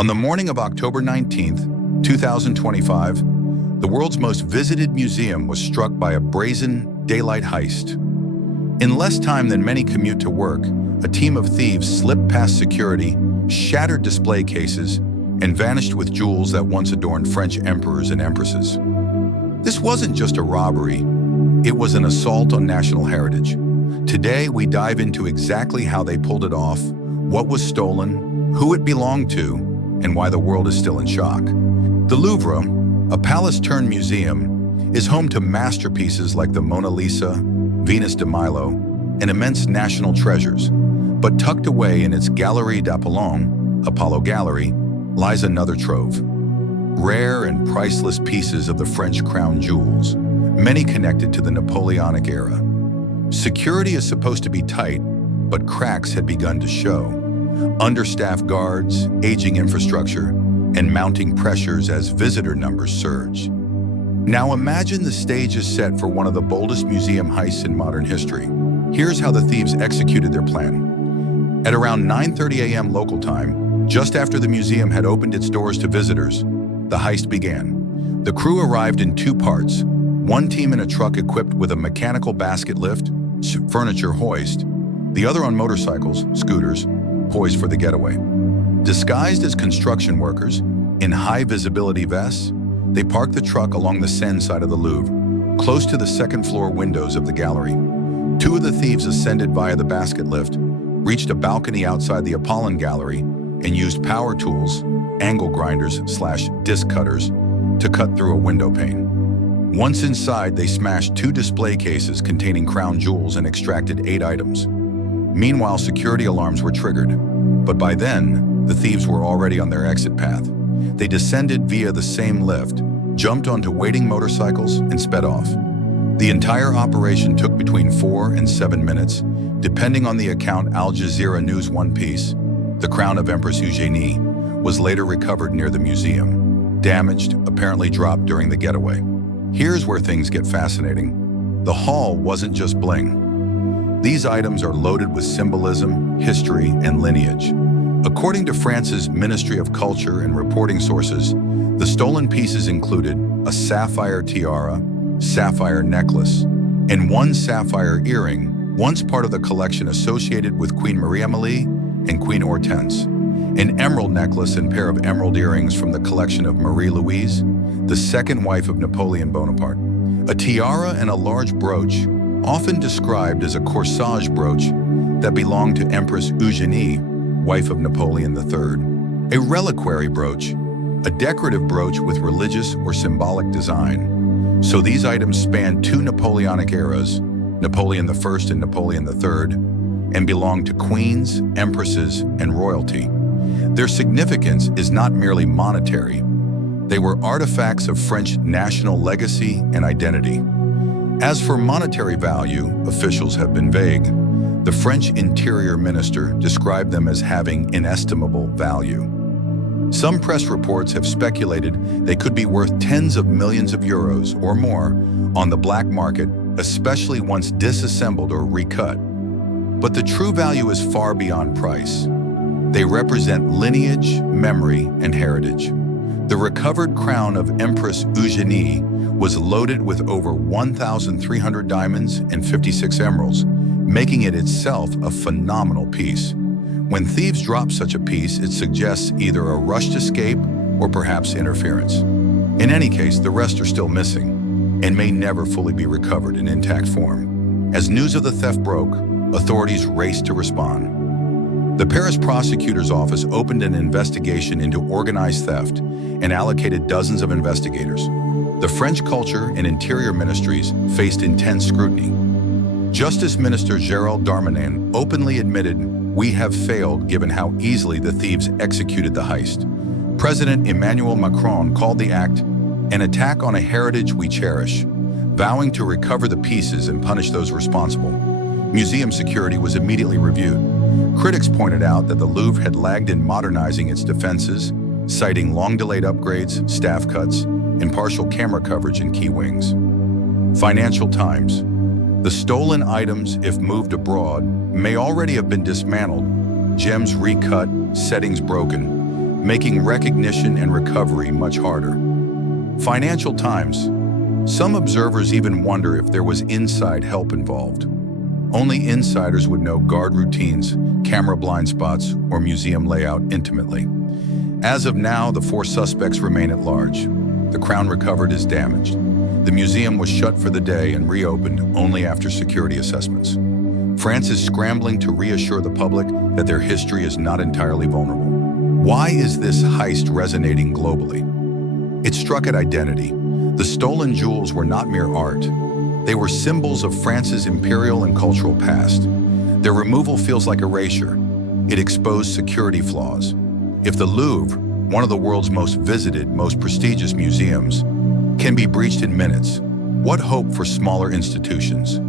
On the morning of October 19th, 2025, the world's most visited museum was struck by a brazen daylight heist. In less time than many commute to work, a team of thieves slipped past security, shattered display cases, and vanished with jewels that once adorned French emperors and empresses. This wasn't just a robbery, it was an assault on national heritage. Today, we dive into exactly how they pulled it off, what was stolen, who it belonged to, and why the world is still in shock. The Louvre, a palace-turned-museum, is home to masterpieces like the Mona Lisa, Venus de Milo, and immense national treasures. But tucked away in its Galerie d'Apollon, Apollo Gallery, lies another trove. Rare and priceless pieces of the French crown jewels, many connected to the Napoleonic era. Security is supposed to be tight, but cracks had begun to show. Understaffed guards, aging infrastructure, and mounting pressures as visitor numbers surge. Now imagine the stage is set for one of the boldest museum heists in modern history. Here's how the thieves executed their plan. At around 9:30 a.m. local time, just after the museum had opened its doors to visitors, the heist began. The crew arrived in two parts, one team in a truck equipped with a mechanical basket lift, furniture hoist, the other on motorcycles, scooters, poised for the getaway. Disguised as construction workers, in high-visibility vests, they parked the truck along the Seine side of the Louvre, close to the second-floor windows of the gallery. Two of the thieves ascended via the basket lift, reached a balcony outside the Apollon Gallery, and used power tools, angle grinders/disc cutters, to cut through a window pane. Once inside, they smashed two display cases containing crown jewels and extracted 8 items. Meanwhile, security alarms were triggered, but by then, the thieves were already on their exit path. They descended via the same lift, jumped onto waiting motorcycles, and sped off. The entire operation took between 4 and 7 minutes, depending on the account Al Jazeera News. One piece, the crown of Empress Eugénie, was later recovered near the museum. Damaged, apparently dropped during the getaway. Here's where things get fascinating. The haul wasn't just bling. These items are loaded with symbolism, history, and lineage. According to France's Ministry of Culture and reporting sources, the stolen pieces included a sapphire tiara, sapphire necklace, and one sapphire earring, once part of the collection associated with Queen Marie-Amélie and Queen Hortense, an emerald necklace and pair of emerald earrings from the collection of Marie-Louise, the second wife of Napoleon Bonaparte, a tiara and a large brooch, often described as a corsage brooch, that belonged to Empress Eugénie, wife of Napoleon III, a reliquary brooch, a decorative brooch with religious or symbolic design. So these items span 2 Napoleonic eras, Napoleon I and Napoleon III, and belong to queens, empresses, and royalty. Their significance is not merely monetary. They were artifacts of French national legacy and identity. As for monetary value, officials have been vague. The French Interior Minister described them as having inestimable value. Some press reports have speculated they could be worth tens of millions of euros or more on the black market, especially once disassembled or recut. But the true value is far beyond price. They represent lineage, memory, and heritage. The recovered crown of Empress Eugénie was loaded with over 1,300 diamonds and 56 emeralds, making it itself a phenomenal piece. When thieves drop such a piece, it suggests either a rushed escape or perhaps interference. In any case, the rest are still missing and may never fully be recovered in intact form. As news of the theft broke, authorities raced to respond. The Paris prosecutor's office opened an investigation into organized theft and allocated dozens of investigators. The French Culture and Interior Ministries faced intense scrutiny. Justice Minister Gérald Darmanin openly admitted, "We have failed given how easily the thieves executed the heist." President Emmanuel Macron called the act an attack on a heritage we cherish, vowing to recover the pieces and punish those responsible. Museum security was immediately reviewed. Critics pointed out that the Louvre had lagged in modernizing its defenses, citing long-delayed upgrades, staff cuts, and partial camera coverage in key wings. Financial Times. The stolen items, if moved abroad, may already have been dismantled, gems recut, settings broken, making recognition and recovery much harder. Financial times. Some observers even wonder if there was inside help involved. Only insiders would know guard routines, camera blind spots, or museum layout intimately. As of now, the 4 suspects remain at large. The crown recovered is damaged. The museum was shut for the day and reopened only after security assessments. France is scrambling to reassure the public that their history is not entirely vulnerable. Why is this heist resonating globally? It struck at identity. The stolen jewels were not mere art. They were symbols of France's imperial and cultural past. Their removal feels like erasure. It exposed security flaws. If the Louvre, one of the world's most visited, most prestigious museums, can be breached in minutes, what hope for smaller institutions?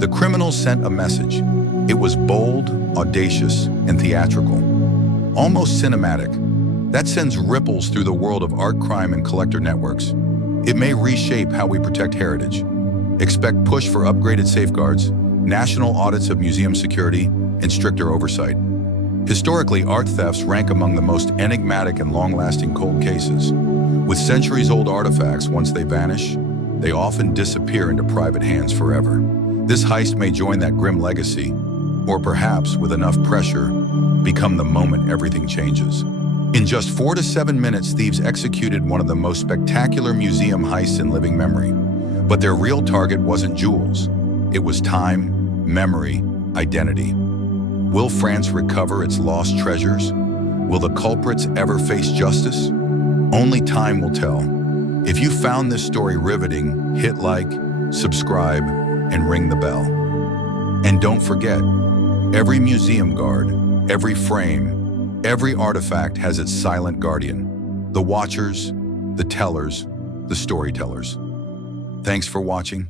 The criminals sent a message. It was bold, audacious, and theatrical. Almost cinematic. That sends ripples through the world of art crime and collector networks. It may reshape how we protect heritage. Expect push for upgraded safeguards, national audits of museum security, and stricter oversight. Historically, art thefts rank among the most enigmatic and long-lasting cold cases. With centuries-old artifacts, once they vanish, they often disappear into private hands forever. This heist may join that grim legacy, or perhaps, with enough pressure, become the moment everything changes. In just 4 to 7 minutes, thieves executed one of the most spectacular museum heists in living memory. But their real target wasn't jewels. It was time, memory, identity. Will France recover its lost treasures? Will the culprits ever face justice? Only time will tell. If you found this story riveting, hit like, subscribe, and ring the bell. And don't forget, every museum guard, every frame, every artifact has its silent guardian. The watchers, the tellers, the storytellers. Thanks for watching.